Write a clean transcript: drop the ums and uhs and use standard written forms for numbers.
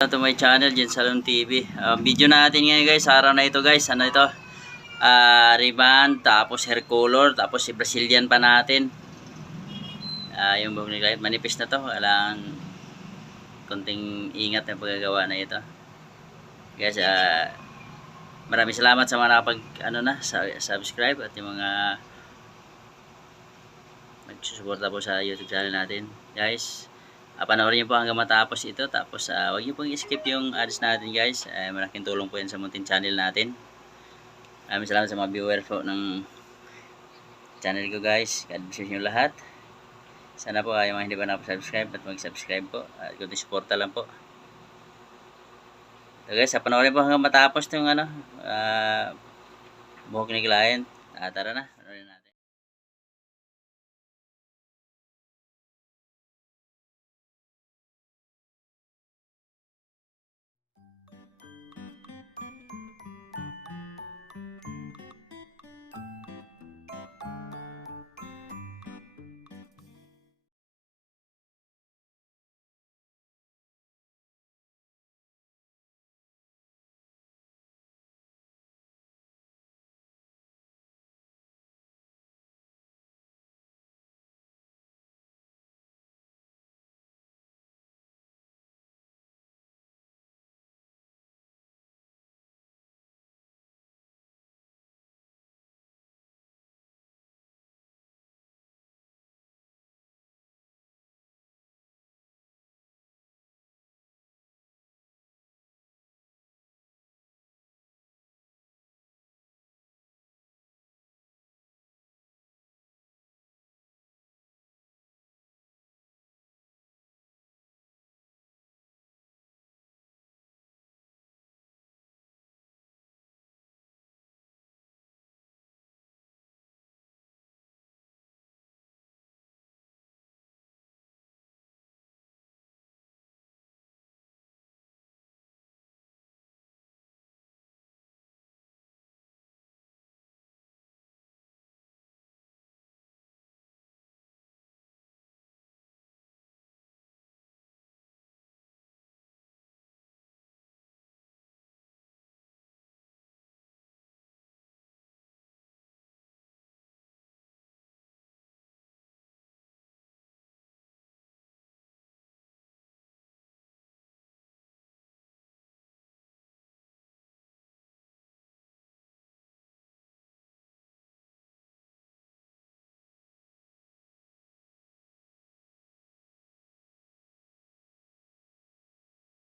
To my channel, Jen Salon TV. Video natin ngayon guys, araw na ito guys. Ano ito? Ribbon, tapos hair color, tapos si Brazilian pa natin. Yung buhok ni Clyde, manipis na to. Kailangan konting ingat na paggagawa na ito. Guys, maraming salamat sa mga nakapag subscribe at yung mga nagsusuporta po sa YouTube channel natin. Guys, panoorin niyo po hanggang matapos ito. Tapos huwag niyo pong i-skip yung ads natin guys. Malaking tulong po yan sa munting channel natin. Maraming salamat sa mga viewers po ng channel ko guys. God bless niyo lahat. Sana po yung mga hindi pa nakapag-subscribe at mag-subscribe po. Kunti suporta lang po. So guys, panoorin po hanggang matapos yung buhok ni client. Tara na.